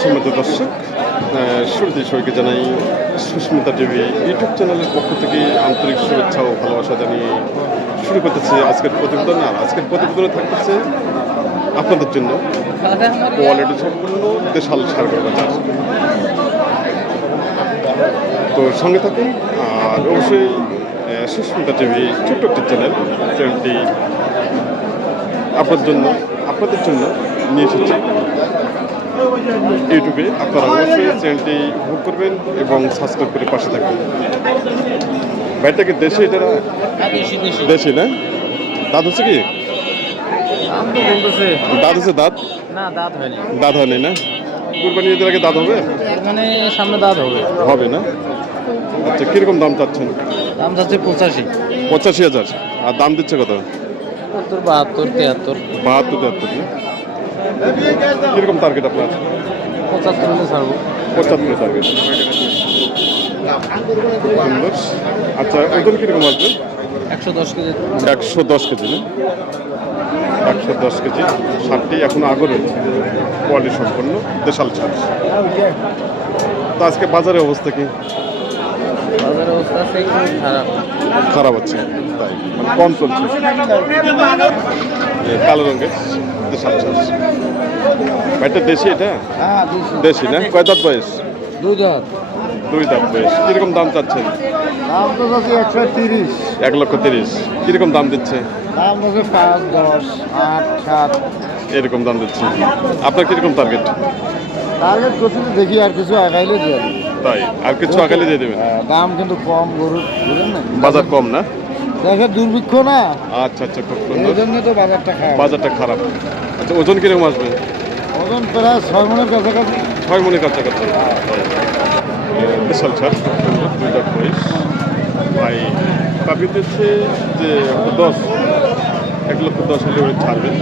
সম্মানিত দর্শক, শুরুতে সবাইকে জানাই সুস্মিতা টিভি ইউটিউব চ্যানেলের পক্ষ থেকে আন্তরিক শুভেচ্ছা ও ভালোবাসা জানিয়ে শুরু করতেছে আজকের প্রতিবেদন। আর আজকের প্রতিবেদনে থাকতেছে আপনাদের জন্য কোয়ালিটি সম্পূর্ণ দেশাল সারগর বাজার। তো সঙ্গে থাকুন। আর অবশ্যই সুস্মিতা টিভি ছোট্ট একটি চ্যানেলটি আপনাদের জন্য নিয়ে এসেছি ইউটিউবে। আপনারা অবশ্যই চ্যানেলটি উপভোগ করবেন এবং সাবস্ক্রাইব করে পাশে থাকবেন। ভাইটাকে দেশে এটা দেশি না? দাঁত হচ্ছে কি? দাঁত হচ্ছে? দাঁত দাঁত হয়নি না? কুরবানি ঈদের আগে দাঁত হবে? মানে সামনে দাঁত হবে না? আচ্ছা, কিরকম দাম চাচ্ছেন? দাম যাচ্ছে 85,000। আর দাম দিচ্ছে কত? 72, 73। 72-73 না? কিরকম টার্গেট আপনার? 75 হলে ছাড়বো। 75 টার্গেট। সুন্দর। আচ্ছা, ওজন কিরকম আসবে? 110 কেজি। 110 কেজি না? 110 কেজি। সারটি এখনো আগর রয়েছে, কোয়ালিটি সম্পন্ন দেশাল সার। তো আজকে বাজারের অবস্থা কি? বাজারের অবস্থা আছে একটু খারাপ। খারাপ হচ্ছে, তাই মানে কম চলছে। কালো রঙের দেশাল সার। ভাইটা দেশি এটা? হ্যাঁ, দেশি না? কয় দাঁত বয়স? 2 দাঁত। 2 দাঁত বয়স। কিরকম দাম চাচ্ছেন? দাম তো যাচ্ছে 130। 1,30,000। কিরকম দাম দিচ্ছে? দাম যাচ্ছে 5, 10, 8, 7। এরকম দাম দিচ্ছে। আপনার কিরকম টার্গেট? টার্গেট করছি দেখি আর কিছু আগাইলে দিয়ে দিই। তাই আর কিছু আগালে দিয়ে দেবেন? দাম কিন্তু কম গরুর, বুঝলেন না? বাজার কম না? দেখে দুর্ভিক্ষ না, আচ্ছা আচ্ছা, খুব এই সুন্দর। জন্য তো বাজারটা খারাপ। বাজারটা খারাপ। আচ্ছা, ওজন কিরকম আসবে? ওজন প্রায় 6 মনের কাছাকাছি। 6 মনে কাছাকাছি। বিশাল ছাড়, 2 দাঁত বয়স। ভাই টার্গেট দিচ্ছে যে 1,10,000 হলে ওই ছাড়বেন।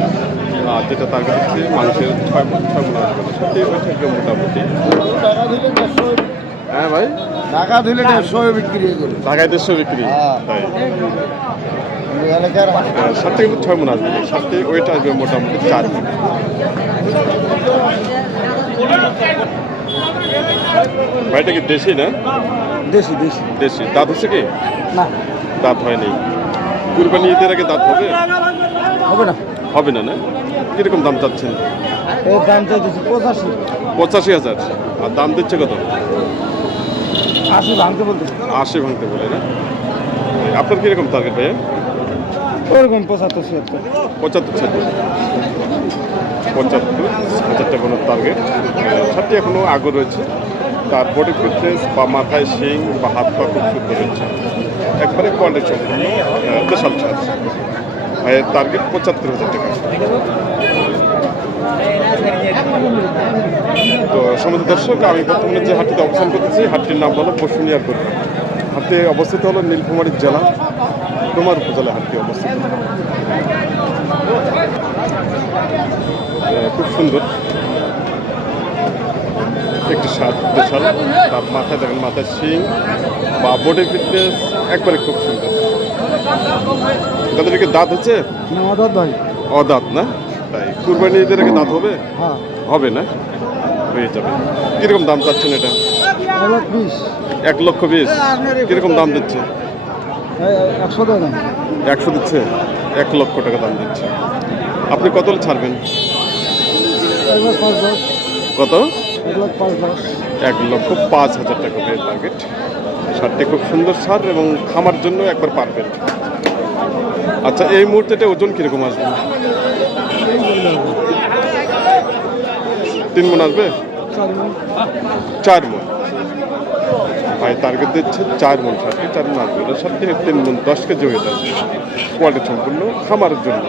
আর যেটা টার্গেট হচ্ছে মানুষের 6 মন আসবে। সত্যি ওই থাকবে মোটামুটি। টাকা দিলে 150। হ্যাঁ ভাই, টাকা দিলে 150 বিক্রি হয়ে যাবে। ঢাকায় 150 বিক্রি। হ্যাঁ। তাই এলাকার সারটা কিন্তু 6 মন আসবে। সারটি ওইটা আসবে মোটামুটি 4 মন। ভাইটা কি দেশি না? দেশি দেশি দেশি। দাঁত হচ্ছে কি? না, দাঁত হয়নি। কুরবানি ঈদের আগে দাঁত হবে? হবে না। হবে না না? কিরকম দাম চাচ্ছেন? এর দাম চাইতেছি 85। 85,000। আর দাম দিচ্ছে কত? 80 ভাঙতে বলতেছি। 80 ভাঙতে বলে না? আপনার কিরকম টার্গেট ভাইয়া? ওরকম 75, 76। 75,000। 75,000 টাকা টার্গেট। সারটি এখনো আগে রয়েছে। তার বডি ফিটনেস বা মাথায় শিং বা হাত পা খুব সুন্দর রয়েছে। একবারে কোয়ালিটি সম্পূর্ণ দেশাল ছাড়। ভাইয়ের টার্গেট 75,000 টাকা। তো সম্মানিত দর্শক, আমি বর্তমানে যে হাটটিতে অবস্থান করতেছি, হাটটির নাম হলো বসুনিয়ার গরু। হাটটি অবস্থিত হলো নীলফামারী জেলা ডোমার উপজেলায় হাটটি অবস্থিত। খুব সুন্দর একটি সার দেশাল। তার মাথায় দেখেন, মাথায় শিং বা বডি ফিটনেস একবারে খুব সুন্দর। তাদেরকে দাঁত হচ্ছে? নদাত ভাই। অদাঁত না? তাই কুরবানি ঈদের আগে দাঁত হবে? হ্যাঁ, হবে না? হয়ে যাবে। কিরকম দাম চাচ্ছেন এটা? 120। 1,20,000। কিরকম দাম দিচ্ছে? 100 দাম। 100 দিচ্ছে? 1,00,000 টাকা দাম দিচ্ছে। আপনি কত হলে ছাড়বেন? 1,05,10। কত? 1,05,10। 1,05,000 টাকা পেয়ে টার্গেট। সারটি খুব সুন্দর সার এবং খামার জন্য একবার পারফেক্ট। আচ্ছা, এই মুহূর্তে এটা ওজন কিরকম আসবে? 3 মন আসবে? 4 মন। ভাই টার্গেট দিচ্ছে 4 মন। সারটি 4 মন আসবে না। সারটি 3 মন 10 কেজি হয়ে যাচ্ছে। কোয়ালিটি সম্পূর্ণ খামারের জন্য।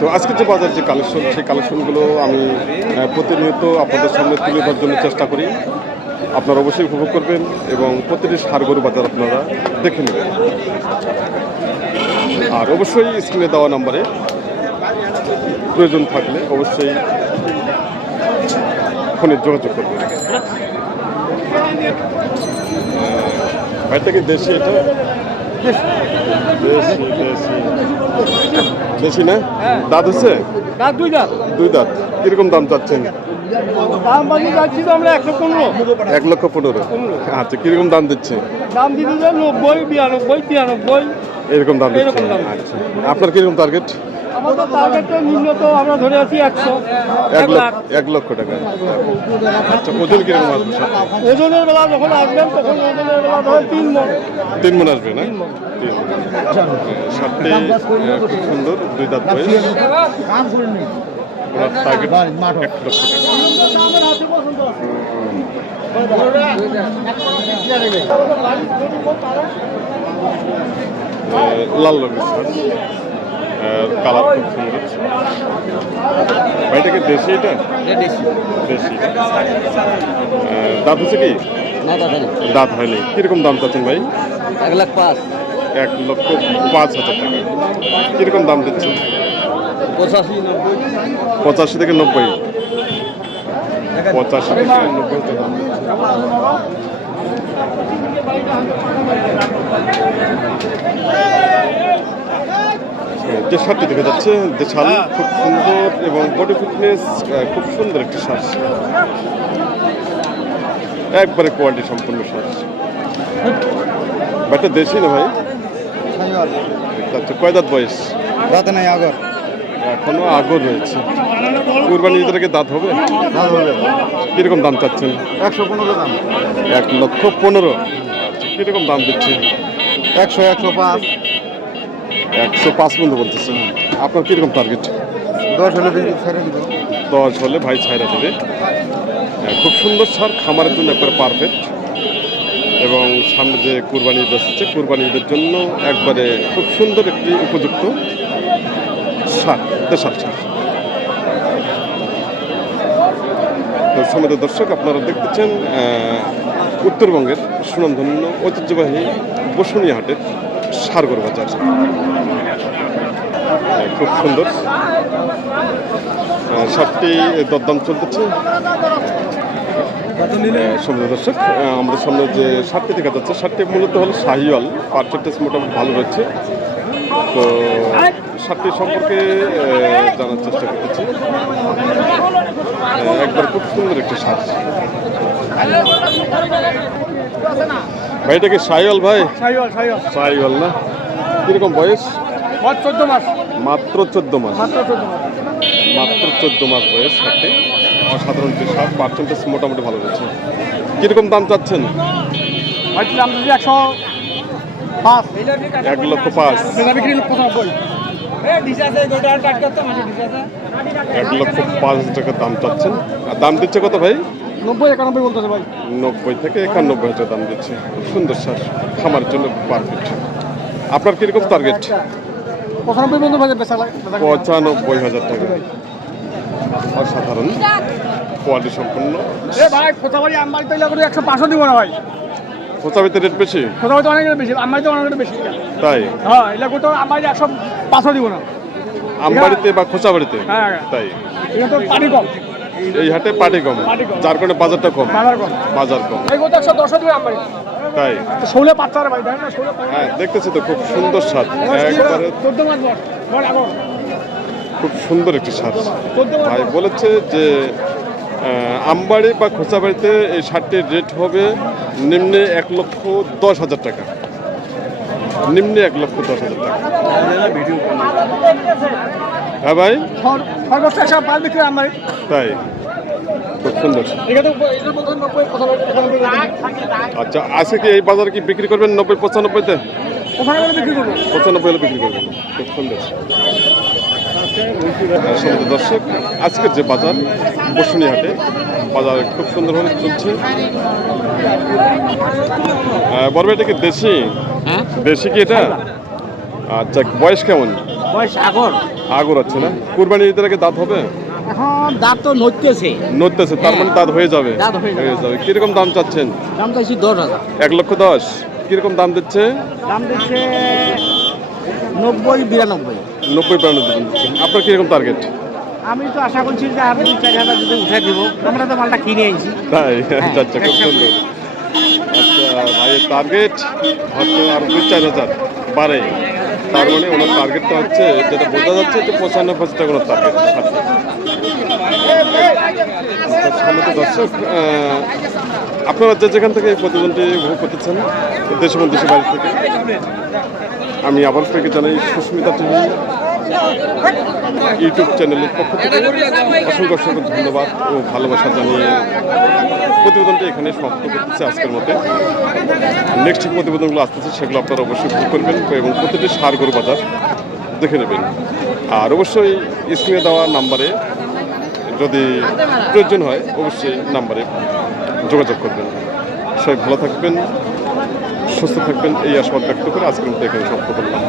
তো আজকে যে বাজার যে কালেকশন, সেই কালেকশনগুলো আমি প্রতিনিয়ত আপনাদের সামনে তুলে ধরার জন্য চেষ্টা করি। আপনারা অবশ্যই উপভোগ করবেন এবং প্রতিটি সার গরু বাজার আপনারা দেখে নেবেন। আর অবশ্যই স্ক্রিনে দেওয়া নাম্বারে প্রয়োজন থাকলে অবশ্যই ফোনে যোগাযোগ করবেন। ভাইটা কি দেশি এটা? দেশি দেশি দেশি না দাঁত হচ্ছে দাঁত দুই দাঁত। দুই দাঁত কিরকম দাম চাচ্ছেন দাম বানিয়ে যাচ্ছি তো আমরা 115। 1,15,000 আচ্ছা কিরকম দাম দিচ্ছে দাম দিয়ে দিলে 90, 92, 93। এরকম দাম দিচ্ছে এরকম দাম। আচ্ছা আপনার কিরকম টার্গেট আমাদের টার্গেটটা নিম্নত আমরা ধরে আছি 100, 1 লাখ। 1,00,000 টাকা আচ্ছা ওজন কিরকম আসবে ওজনের বেলা যখন আসবেন তখন ওজনের বেলা ধরেন 3 মণ। 3 মণ আসবে না 3 মণ সাতটি খুব সুন্দর দুই দাঁত বয়স ওনার টার্গেট 1,00,000 টাকা লাল রঙের শার্ট কালার খুব সুন্দর ভাইটাকে দেশি এটা দেশি দাঁত হচ্ছে কি দাঁত হয়নি কিরকম দাম চাচ্ছেন ভাই 1,05,000। 1,05,000 টাকা কিরকম দাম দিচ্ছেন 85, 85 থেকে 90 85 থেকে 90 টাকা দাম দিচ্ছে। যে শার্টটি দেখা যাচ্ছে দেশাল খুব সুন্দর এবং বডি ফিটনেস খুব সুন্দর একটি শ্বাস একবারে কোয়ালিটি সম্পূর্ণ শ্বাস ব্যাটা দেশি না ভাই আচ্ছা কয় দাঁত বয়স রাতে নাই আগর এখনো আগর রয়েছে কুরবানি ঈদের আগে দাঁত হবে কিরকম দাম চাচ্ছেন 115 দাম 1,15,000 কিরকম দাম দিচ্ছে 100, 105, 105 পর্যন্ত বলতেছে আপনার কিরকম টার্গেট 10 হলে দিন ছেড়ে দিব 10 হলে ভাই ছাইরা দেবে খুব সুন্দর সার খামারের জন্য একবার পারফেক্ট এবং সামনে যে কুরবানি ঈদ আসছে কুরবানি ঈদের জন্য একবারে খুব সুন্দর একটি উপযুক্ত সার দেশাল সার তো সমিত দর্শক আপনারা দেখতেছেন উত্তরবঙ্গের সুনামধন্য ঐতিহ্যবাহী বসুনিয়া হাটের সারগর বাজার খুব সুন্দর সারটি দরদাম চলতেছে সুন্দর দর্শক আমাদের সামনে যে সারটি দেখা যাচ্ছে সারটি মূলত হলো শাহিওয়াল পার্সেন্টেজ মোটামুটি ভালো রয়েছে তো সারটি সম্পর্কে জানার চেষ্টা করতেছি একবার খুব সুন্দর একটি সার ভাই এটা কি শাহিওয়াল ভাই শাহিওয়াল না কিরকম বয়স 14 মাস। মাত্র 14 মাস মাত্র 14 মাস বয়স সারটি অসাধারণ একটি সার পার্সেন্টেজ মোটামুটি ভালো রয়েছে কিরকম দাম চাচ্ছেন দাম যদি 105, 1,05,000 বিক্রি 95। 1,05,000 টাকা দাম চাচ্ছেন আর দাম দিচ্ছে কত ভাই 90, 91 বলতেছে ভাই। 90 থেকে 91,000 দাম দিচ্ছে খুব সুন্দর সার খামারের জন্য পারফেক্ট আপনার কিরকম টার্গেট 95 বন্ধু ভাই বেচা লাগে। 95,000 টাকা অসাধারণ কোয়ালিটি সম্পন্ন ভাই খোঁচাবাড়ি আমবাড়ি তৈরি করে 105 দিব না ভাই। খোঁচাবিতে রেট বেশি খোঁচাবাড়ি তো অনেক বেশি, আমবাড়ি তো অনেক বেশি। তাই হ্যাঁ এগুলো তো আমবাড়ি 105 দিব না। আমবাড়িতে বা খোঁচাবাড়িতে হ্যাঁ তাই এটা তো পানি কম, এই হাটে পাটি কম পাটি কম। যার কারণে বাজারটা কম বাজার কম। বাজার কম এই কত 110 দিব আমবাড়ি। তাই 16 বাচ্চা রে ভাই, দেখেন না 16। হ্যাঁ দেখতেছি তো খুব সুন্দর সার একবারে 14 মাস বয়স, বল আগো খুব সুন্দর একটি সার 14 মাস। ভাই বলেছে যে আমবাড়ি বা খোঁচাবাড়িতে এই শার্টটির রেট হবে নিম্নে 1,10,000 টাকা নিম্নে 1,10,000 টাকা হ্যাঁ ভাই সর্বোচ্চ 105 বিক্রি আমবাড়ি। তাই খুব সুন্দর এটা তো এটা বলতে 90 কথা বলতে আচ্ছা আজকে কি এই বাজারে কি বিক্রি করবেন 90-95-তে ওখানে বিক্রি করব। 95 হলে বিক্রি করবেন খুব সুন্দর সুন্দর দর্শক আজকের যে বাজার বসুনিয়া হাটে বাজার খুব সুন্দরভাবে চলছে বড় এটা কি দেশি দেশি কি এটা আচ্ছা বয়স কেমন বয়স আগর আগর আছে না কুরবানি ঈদের আগে দাঁত হবে এখন দাঁত তো নড়তেছে। নড়তেছে তার মানে দাঁত হয়ে যাবে দাঁত হয়ে যাবে। কিরকম দাম চাচ্ছেন দাম চাইছি 10,000। 1,10,000 কিরকম দাম দিচ্ছে দাম দিচ্ছে 90, 92। 90-92 দিচ্ছেন আপনার কিরকম টার্গেট আমি তো আশা করছি যে আর 2-4 হাজার যদি উঠে দিব। আমরা তো মালটা কিনে আনছি। তাই আচ্ছা খুব সুন্দর আচ্ছা ভাইয়ের টার্গেট হয়তো আর 2-4 হাজার বাড়ে, তার মানে ওনার টার্গেটটা হচ্ছে, যেটা বোঝা যাচ্ছে যে 95,000 টাকা ওনার টার্গেট। সম্মত দর্শক, আপনারা যে যেখান থেকে এই প্রতিবেদনটি উপভোগ করতেছেন দেশ এবং দেশের বাইরে থেকে, আমি আবার আপনাকে জানাই সুস্মিতা টিভি ইউটিউব চ্যানেলের পক্ষ থেকে অসংখ্য অসংখ্য ধন্যবাদ ও ভালোবাসা জানিয়ে প্রতিবেদনটি এখানে সমাপ্ত করতেছে আজকের মতে। নেক্সট প্রতিবেদনগুলো আসতেছে, সেগুলো আপনারা অবশ্যই ভোগ করবেন এবং প্রতিটি সার গরু বাজার দেখে নেবেন। আর অবশ্যই স্ক্রিনে দেওয়া নাম্বারে যদি প্রয়োজন হয় অবশ্যই নাম্বারে যোগাযোগ করবেন। সবাই ভালো থাকবেন, সুস্থ থাকবেন, এই আশাবাদ ব্যক্ত করে আজকের মতো এখানে সমাপ্ত করলাম।